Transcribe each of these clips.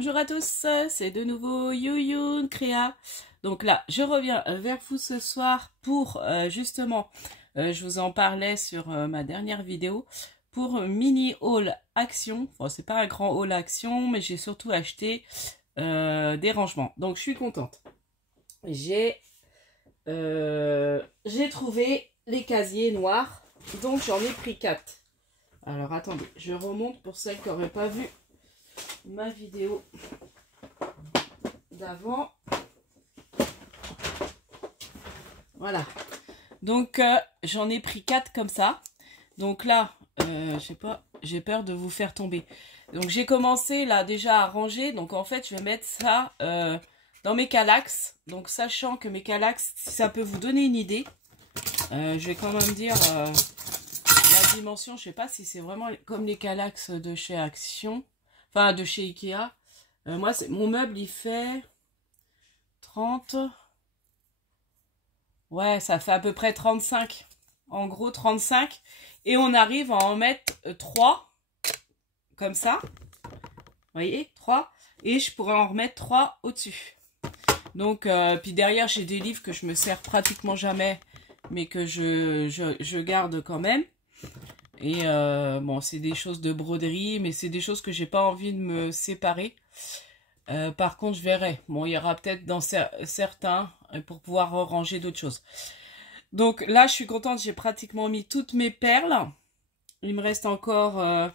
Bonjour à tous, c'est de nouveau Youyun Créa. Donc là, je reviens vers vous ce soir pour justement, je vous en parlais sur ma dernière vidéo, pour mini haul action. Bon, c'est pas un grand haul action, mais j'ai surtout acheté des rangements. Donc je suis contente. J'ai trouvé les casiers noirs, donc j'en ai pris 4. Alors attendez, je remonte pour celles qui n'auraient pas vu ma vidéo d'avant. Voilà. Donc j'en ai pris 4 comme ça. Donc là, je sais pas, j'ai peur de vous faire tomber. Donc j'ai commencé là déjà à ranger. Donc en fait, je vais mettre ça dans mes Kallax. Donc sachant que mes Kallax, si ça peut vous donner une idée, je vais quand même dire la dimension. Je sais pas si c'est vraiment comme les Kallax de chez Action. Enfin, de chez Ikea. Moi, mon meuble, il fait 30. Ouais, ça fait à peu près 35. En gros, 35. Et on arrive à en mettre 3. Comme ça. Vous voyez, 3. Et je pourrais en remettre 3 au-dessus. Donc, puis derrière, j'ai des livres que je me sers pratiquement jamais. Mais que je garde quand même. Et bon, c'est des choses de broderie, mais c'est des choses que j'ai pas envie de me séparer. Par contre, je verrai. Bon, il y aura peut-être dans certains pour pouvoir ranger d'autres choses. Donc là, je suis contente. J'ai pratiquement mis toutes mes perles. Il me reste encore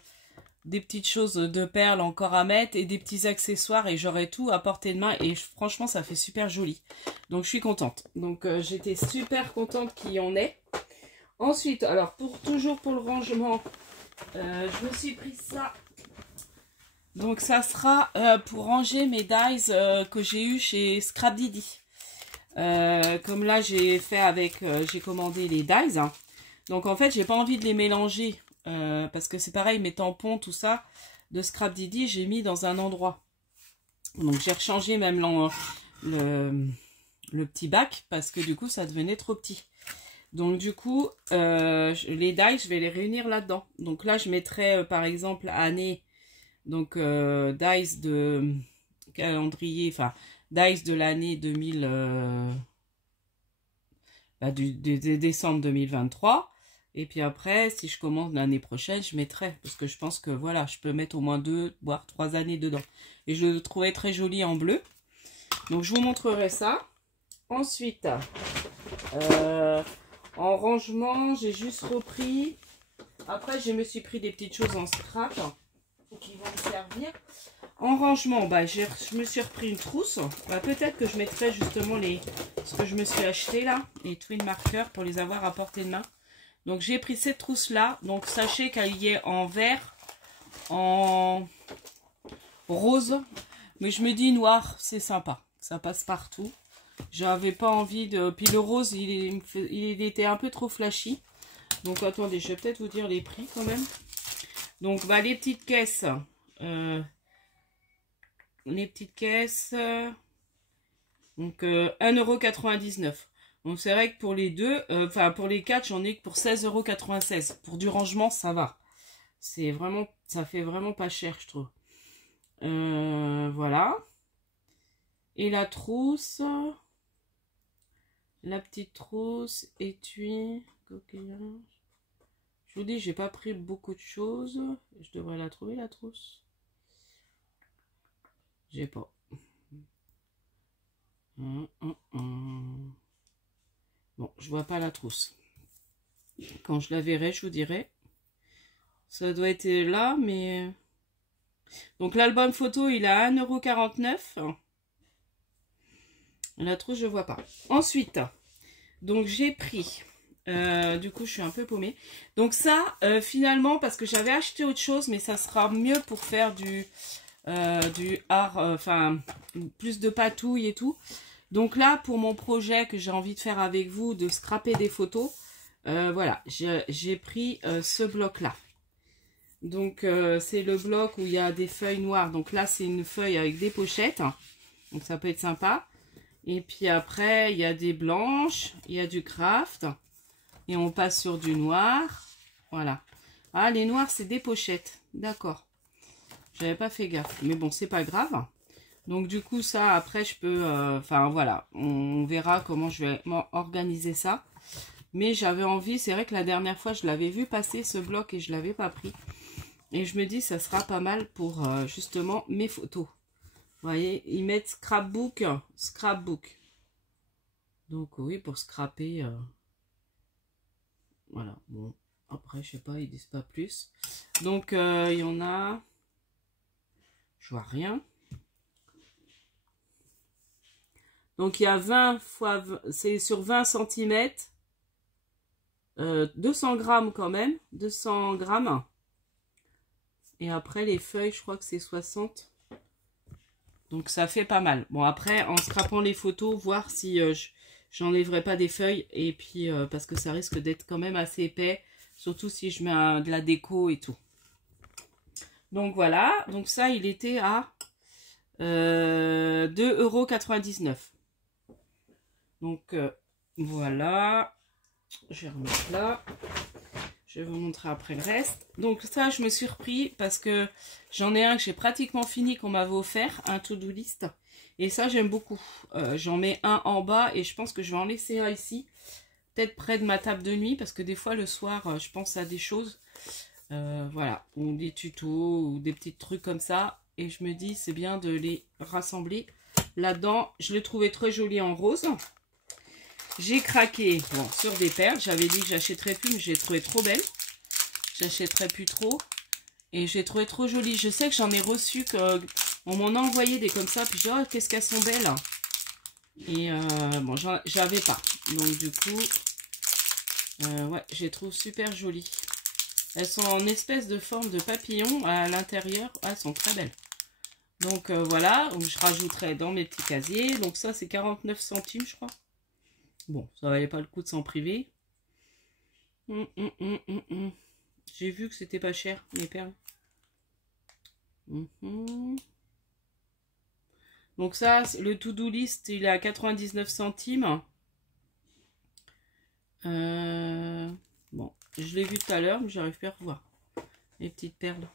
des petites choses de perles encore à mettre et des petits accessoires et j'aurai tout à portée de main. Et franchement, ça fait super joli. Donc, je suis contente. Donc, j'étais super contente qu'il y en ait. Ensuite, alors toujours pour le rangement, je me suis pris ça. Donc ça sera pour ranger mes dies que j'ai eu chez Scrap Didi. Comme là j'ai fait avec, j'ai commandé les dies. Hein. Donc en fait j'ai pas envie de les mélanger parce que c'est pareil, mes tampons, tout ça de Scrap Didi, j'ai mis dans un endroit. Donc j'ai rechangé même le petit bac parce que du coup ça devenait trop petit. Donc du coup, les dies, je vais les réunir là-dedans. Donc là, je mettrai par exemple année, donc dies de calendrier, enfin dies de l'année 2000, de décembre 2023. Et puis après, si je commence l'année prochaine, je mettrai, parce que je pense que voilà, je peux mettre au moins 2, voire 3 années dedans. Et je le trouvais très joli en bleu. Donc je vous montrerai ça. Ensuite, en rangement, j'ai juste repris. Après, je me suis pris des petites choses en scrap qui vont me servir. En rangement, bah, je me suis repris une trousse. Bah, peut-être que je mettrai justement ce que je me suis acheté là, les twin markers pour les avoir à portée de main. Donc, j'ai pris cette trousse-là. Donc, sachez qu'elle y est en vert, en rose. Mais je me dis noir, c'est sympa. Ça passe partout. J'avais pas envie de... Puis le rose, il était un peu trop flashy. Donc attendez, je vais peut-être vous dire les prix quand même. Donc bah, les petites caisses. Les petites caisses. Donc 1,99 €. Donc c'est vrai que pour les deux, enfin pour les 4, j'en ai que pour 16,96 €. Pour du rangement, ça va. C'est vraiment, ça fait vraiment pas cher, je trouve. Voilà. Et la trousse... La petite trousse, étui, coquillage. Je vous dis, j'ai pas pris beaucoup de choses. Je devrais la trouver, la trousse. J'ai pas. Bon, je vois pas la trousse. Quand je la verrai, je vous dirai. Ça doit être là, mais... Donc l'album photo, il a 1,49 €. La trousse, je vois pas. Ensuite, donc j'ai pris... du coup, je suis un peu paumée. Donc ça, finalement, parce que j'avais acheté autre chose, mais ça sera mieux pour faire du art, enfin, plus de patouille et tout. Donc là, pour mon projet que j'ai envie de faire avec vous, de scraper des photos, voilà, j'ai pris ce bloc-là. Donc, c'est le bloc où il y a des feuilles noires. Donc là, c'est une feuille avec des pochettes. Donc ça peut être sympa. Et puis après, il y a des blanches, il y a du craft. Et on passe sur du noir. Voilà. Ah, les noirs, c'est des pochettes. D'accord. J'avais pas fait gaffe. Mais bon, c'est pas grave. Donc du coup, ça, après, je peux... Enfin, voilà. On verra comment je vais organiser ça. Mais j'avais envie... C'est vrai que la dernière fois, je l'avais vu passer ce bloc et je l'avais pas pris. Et je me dis, ça sera pas mal pour justement mes photos. Vous voyez, ils mettent scrapbook. Scrapbook. Donc oui, pour scraper... Voilà, bon. Après, je sais pas, ils disent pas plus. Donc, il y en a... Je vois rien. Donc, il y a 20 fois... C'est sur 20 cm. 200 grammes quand même. 200 grammes. Et après, les feuilles, je crois que c'est 60. Donc, ça fait pas mal. Bon, après, en scrapant les photos, voir si j'enlèverai pas des feuilles. Et puis, parce que ça risque d'être quand même assez épais. Surtout si je mets de la déco et tout. Donc, voilà. Donc, ça, il était à 2,99 €. Donc, voilà. Je vais remettre là. Je vais vous montrer après le reste. Donc, ça, je me suis repris parce que j'en ai un que j'ai pratiquement fini qu'on m'avait offert. Un to-do list. Et ça, j'aime beaucoup. J'en mets un en bas et je pense que je vais en laisser un ici. Peut-être près de ma table de nuit parce que des fois, le soir, je pense à des choses. Voilà. Ou des tutos ou des petits trucs comme ça. Et je me dis, c'est bien de les rassembler là-dedans. Je l'ai trouvé très joli en rose. J'ai craqué bon, sur des perles. J'avais dit que j'achèterais plus, mais j'ai trouvé trop belle. J'achèterais plus trop. Et j'ai trouvé trop jolie. Je sais que j'en ai reçu, on m'en a envoyé des comme ça. Puis je dis, oh, qu'est-ce qu'elles sont belles. Et bon, j'avais pas. Donc du coup, ouais, je les trouve super jolies. Elles sont en espèce de forme de papillon à l'intérieur. Ah, elles sont très belles. Donc voilà, je rajouterai dans mes petits casiers. Donc ça, c'est 49 centimes, je crois. Bon, ça valait pas le coup de s'en priver. J'ai vu que c'était pas cher, les perles. Donc ça, le to-do list, il est à 99 centimes. Bon, je l'ai vu tout à l'heure, mais j'arrive plus à revoir. Les petites perles.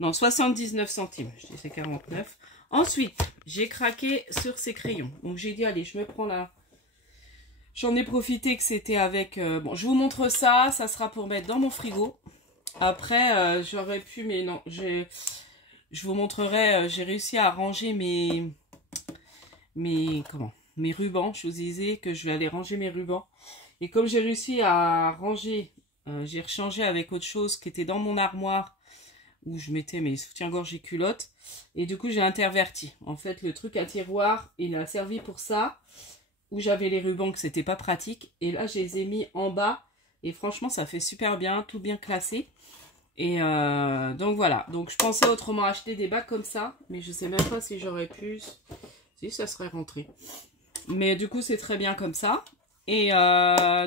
Non, 79 centimes. Je dis c'est 49. Ensuite, j'ai craqué sur ces crayons. Donc j'ai dit, allez, je me prends là. J'en ai profité que c'était avec... bon, je vous montre ça. Ça sera pour mettre dans mon frigo. Après, j'aurais pu, mais non. Je vous montrerai. J'ai réussi à ranger mes rubans. Je vous disais que je vais aller ranger mes rubans. Et comme j'ai réussi à ranger, j'ai rechangé avec autre chose qui était dans mon armoire où je mettais mes soutiens-gorge et culottes. Et du coup, j'ai interverti. En fait, le truc à tiroir, il a servi pour ça. Où j'avais les rubans, que c'était pas pratique. Et là, je les ai mis en bas. Et franchement, ça fait super bien, tout bien classé. Et donc voilà. Donc je pensais autrement acheter des bacs comme ça. Mais je sais même pas si j'aurais pu. Si, ça serait rentré. Mais du coup, c'est très bien comme ça. Et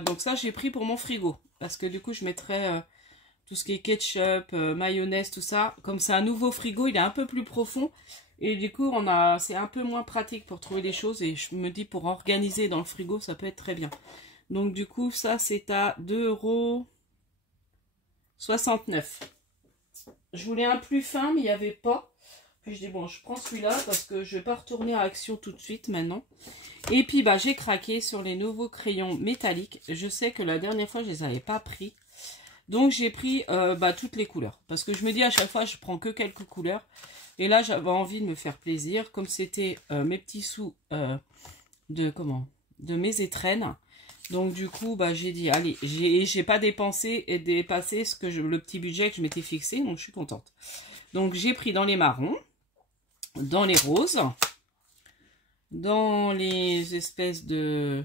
donc ça, j'ai pris pour mon frigo. Parce que du coup, je mettrai tout ce qui est ketchup, mayonnaise, tout ça. Comme c'est un nouveau frigo, il est un peu plus profond. Et du coup, c'est un peu moins pratique pour trouver les choses. Et je me dis, pour organiser dans le frigo, ça peut être très bien. Donc du coup, ça, c'est à 2,69 €. Je voulais un plus fin, mais il n'y avait pas. Puis je dis, bon, je prends celui-là parce que je ne vais pas retourner à Action tout de suite maintenant. Et puis, bah, j'ai craqué sur les nouveaux crayons métalliques. Je sais que la dernière fois, je ne les avais pas pris. Donc, j'ai pris toutes les couleurs. Parce que je me dis, à chaque fois, je prends que quelques couleurs. Et là, j'avais envie de me faire plaisir. Comme c'était mes petits sous de mes étrennes. Donc, du coup, bah, j'ai dit, allez, j'ai pas dépensé et dépassé le petit budget que je m'étais fixé. Donc, je suis contente. Donc, j'ai pris dans les marrons, dans les roses, dans les espèces de...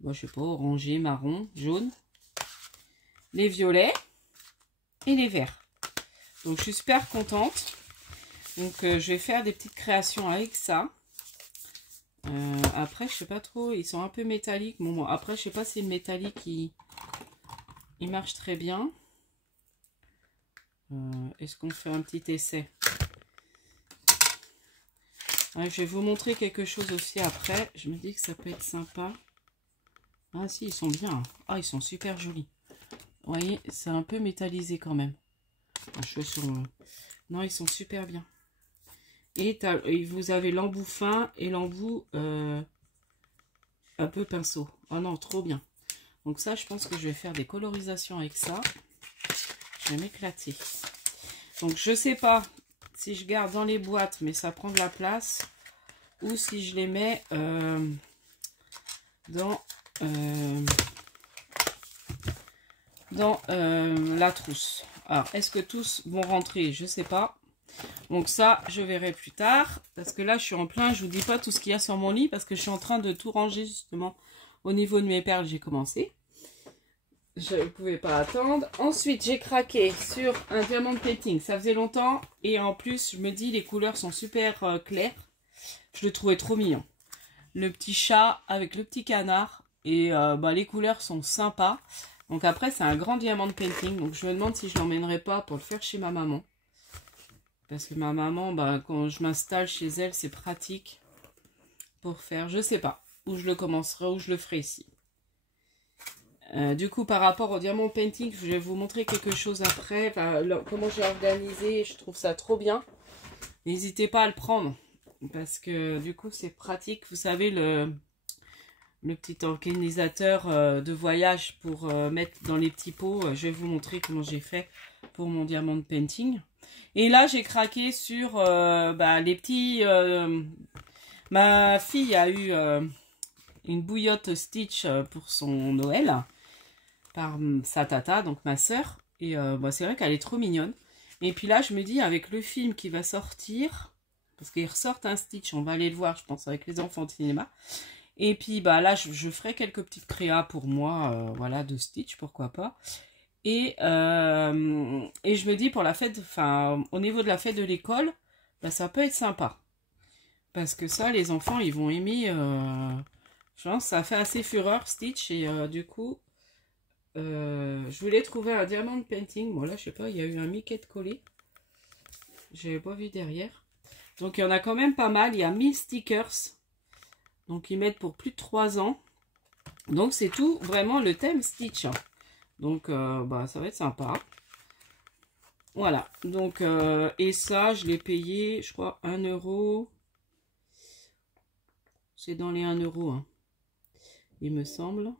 Bon, je sais pas, orangé, marron, jaune, les violets et les verts. Donc, je suis super contente. Donc, je vais faire des petites créations avec ça. Après, je sais pas trop. Ils sont un peu métalliques. Bon, après, je sais pas si le métallique, il marche très bien. Est-ce qu'on fait un petit essai? Ouais, je vais vous montrer quelque chose aussi après. Je me dis que ça peut être sympa. Ah si, ils sont bien. Ah, ils sont super jolis. Vous voyez, c'est un peu métallisé quand même. Non, ils sont super bien. Et vous avez l'embout fin et l'embout un peu pinceau. Oh non, trop bien. Donc ça, je pense que je vais faire des colorisations avec ça. Je vais m'éclater. Donc je sais pas si je garde dans les boîtes, mais ça prend de la place. Ou si je les mets dans la trousse. Alors, est-ce que tous vont rentrer? Je sais pas. Donc ça, je verrai plus tard. Parce que là, je suis en plein. Je vous dis pas tout ce qu'il y a sur mon lit. Parce que je suis en train de tout ranger justement. Au niveau de mes perles, j'ai commencé. Je ne pouvais pas attendre. Ensuite, j'ai craqué sur un diamant painting. Ça faisait longtemps. Et en plus, je me dis, les couleurs sont super claires. Je le trouvais trop mignon. Le petit chat avec le petit canard. Et les couleurs sont sympas. Donc après, c'est un grand diamant painting. Donc je me demande si je l'emmènerai pas pour le faire chez ma maman. Parce que ma maman, quand je m'installe chez elle, c'est pratique pour faire. Je sais pas où je le commencerai, où je le ferai ici. Du coup, par rapport au diamant painting, je vais vous montrer quelque chose après. Comment j'ai organisé. Je trouve ça trop bien. N'hésitez pas à le prendre. Parce que du coup, c'est pratique. Vous savez, le petit organisateur de voyage pour mettre dans les petits pots. Je vais vous montrer comment j'ai fait pour mon diamant painting. Et là, j'ai craqué sur les petits... ma fille a eu une bouillotte Stitch pour son Noël par sa tata, donc ma soeur. Et c'est vrai qu'elle est trop mignonne. Et puis là, je me dis, avec le film qui va sortir, parce qu'ils ressortent un Stitch, on va aller le voir, je pense, avec les enfants de cinéma. Et puis là, je ferai quelques petites créas pour moi, voilà, de Stitch, pourquoi pas. Et je me dis, pour la fête, au niveau de la fête de l'école, ça peut être sympa. Parce que ça, les enfants, ils vont aimer. Je pense que ça fait assez fureur, Stitch. Et du coup, je voulais trouver un diamant painting. Bon, là, je sais pas, il y a eu un Mickey de collé. J'avais pas vu derrière. Donc, il y en a quand même pas mal. Il y a 1000 stickers. Donc, ils mettent pour plus de 3 ans. Donc, c'est tout vraiment le thème Stitch. Donc, ça va être sympa. Voilà. Donc, et ça, je l'ai payé, je crois, 1 €. C'est dans les 1 €, hein, il me semble.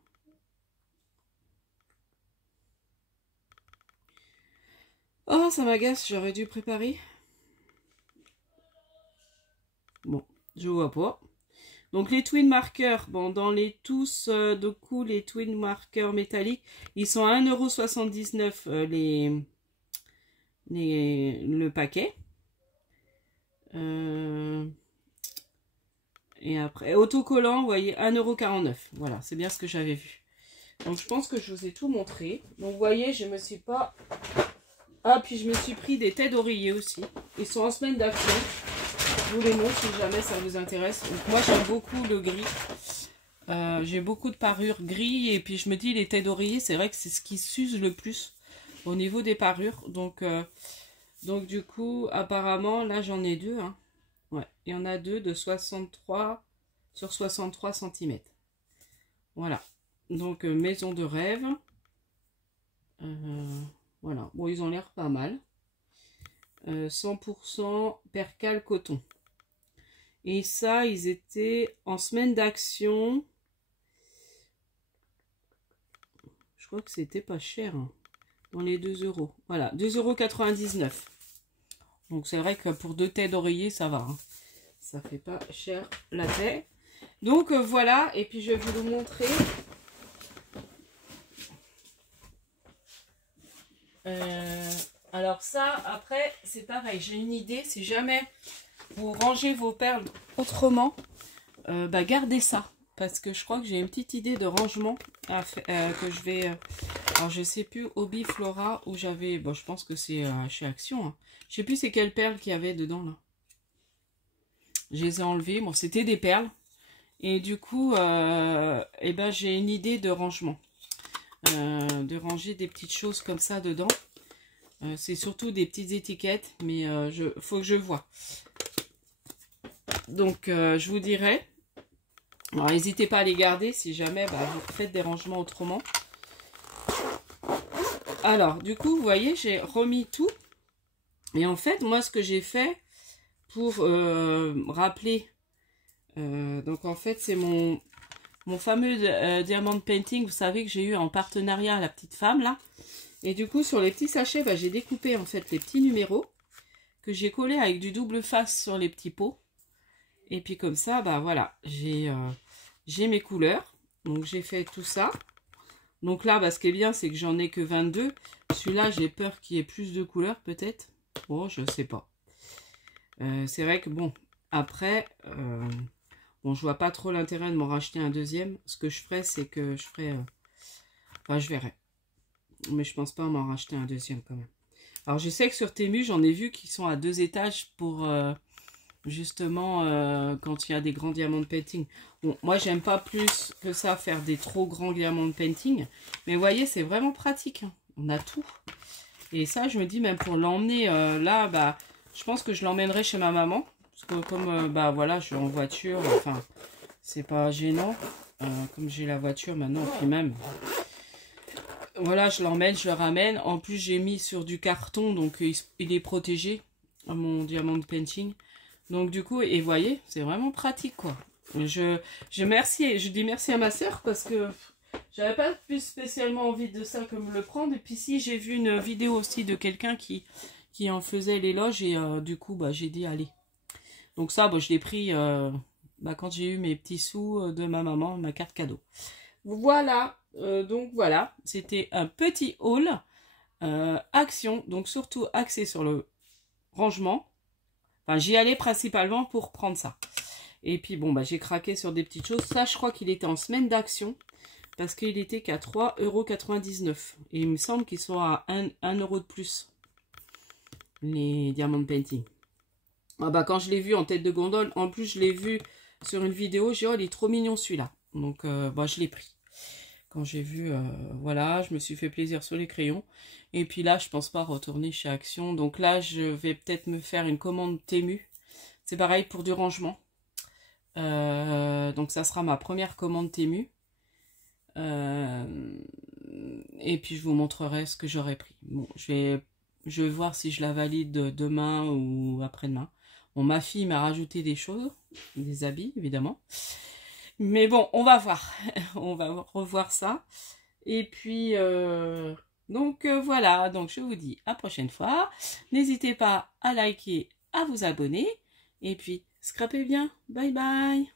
Oh, ça m'agace, j'aurais dû préparer. Bon, je vois pas. Donc les twin markers, bon, dans les tous de coup, les twin markers métalliques, ils sont à 1,79 € le paquet. Et après, autocollant, vous voyez, 1,49 €. Voilà, c'est bien ce que j'avais vu. Donc je pense que je vous ai tout montré. Donc vous voyez, je me suis pas... Ah, puis je me suis pris des têtes d'oreiller aussi. Ils sont en semaine d'action. Je vous les montre si jamais ça vous intéresse. Donc moi j'aime beaucoup le gris. J'ai beaucoup de parures gris. Et puis je me dis les têtes d'oreiller, c'est vrai que c'est ce qui s'use le plus au niveau des parures. Donc du coup, apparemment, là j'en ai 2. Hein. Ouais, il y en a 2 de 63 sur 63 cm. Voilà. Donc maison de rêve. Voilà. Bon, ils ont l'air pas mal. 100% percale coton. Et ça, ils étaient en semaine d'action. Je crois que c'était pas cher. Hein, dans les 2 €. Voilà, 2,99 €. Donc c'est vrai que pour 2 têtes d'oreiller, ça va. Hein. Ça fait pas cher la tête. Donc voilà, et puis je vais vous le montrer. Alors ça, après, c'est pareil. J'ai une idée. Si jamais vous rangez vos perles autrement, gardez ça. Parce que je crois que j'ai une petite idée de rangement que je vais... alors je sais plus, Hobby Flora, où j'avais... Bon, je pense que c'est chez Action. Hein. Je sais plus c'est quelles perles qu'il y avait dedans là. Je les ai enlevées. Bon, c'était des perles. Et du coup, j'ai une idée de rangement. De ranger des petites choses comme ça dedans. C'est surtout des petites étiquettes, mais faut que je vois. Donc, je vous dirai. Alors, n'hésitez pas à les garder si jamais vous faites des rangements autrement. Alors, du coup, vous voyez, j'ai remis tout. Et en fait, moi, ce que j'ai fait pour rappeler, donc en fait, c'est mon fameux diamond painting, vous savez, que j'ai eu en partenariat à la petite femme, là. Et du coup, sur les petits sachets, bah, j'ai découpé, en fait, les petits numéros que j'ai collés avec du double face sur les petits pots. Et puis, comme ça, bah, voilà, j'ai mes couleurs. Donc, j'ai fait tout ça. Donc là, bah, ce qui est bien, c'est que j'en ai que 22. Celui-là, j'ai peur qu'il y ait plus de couleurs, peut-être. Bon, je sais pas. C'est vrai que, bon, après... bon, je vois pas trop l'intérêt de m'en racheter un deuxième. Ce que je ferais, c'est que je ferais... enfin, je verrai. Mais je pense pas m'en racheter un deuxième quand même. Alors, je sais que sur Temu, j'en ai vu qui sont à 2 étages pour... justement, quand il y a des grands diamants de painting. Bon, moi, j'aime pas plus que ça faire des trop grands diamants de painting. Mais vous voyez, c'est vraiment pratique. Hein. On a tout. Et ça, je me dis, même pour l'emmener là, bah, je pense que je l'emmènerai chez ma maman. Parce que comme, bah voilà, je suis en voiture, enfin, c'est pas gênant. Comme j'ai la voiture maintenant, puis même, voilà, je l'emmène, je le ramène. En plus, j'ai mis sur du carton, donc il est protégé, mon diamant de painting. Donc du coup, et voyez, c'est vraiment pratique, quoi. Je dis merci à ma soeur parce que j'avais pas plus spécialement envie de ça que me le prendre. Et puis si, j'ai vu une vidéo aussi de quelqu'un qui en faisait l'éloge et du coup, bah, j'ai dit, allez. Donc ça, bah, je l'ai pris bah, quand j'ai eu mes petits sous de ma maman, ma carte cadeau. Voilà, donc voilà, c'était un petit haul action, donc surtout axé sur le rangement. Enfin, j'y allais principalement pour prendre ça. Et puis bon, bah, j'ai craqué sur des petites choses. Ça, je crois qu'il était en semaine d'action parce qu'il était qu'à 3,99 €. Et il me semble qu'ils sont à 1 € de plus, les diamond painting. Ah bah, quand je l'ai vu en tête de gondole, en plus je l'ai vu sur une vidéo, j'ai dit, oh, il est trop mignon celui-là. Donc bah, je l'ai pris. Quand j'ai vu, voilà, je me suis fait plaisir sur les crayons. Et puis là, je pense pas retourner chez Action. Donc là, je vais peut-être me faire une commande Temu. C'est pareil pour du rangement. Donc ça sera ma première commande Temu. Et puis je vous montrerai ce que j'aurai pris. Bon, je vais voir si je la valide demain ou après-demain. Bon, ma fille m'a rajouté des choses, des habits évidemment. Mais bon, on va voir. On va revoir ça. Et puis, donc voilà. Donc je vous dis à la prochaine fois. N'hésitez pas à liker, à vous abonner. Et puis, scrapez bien. Bye bye.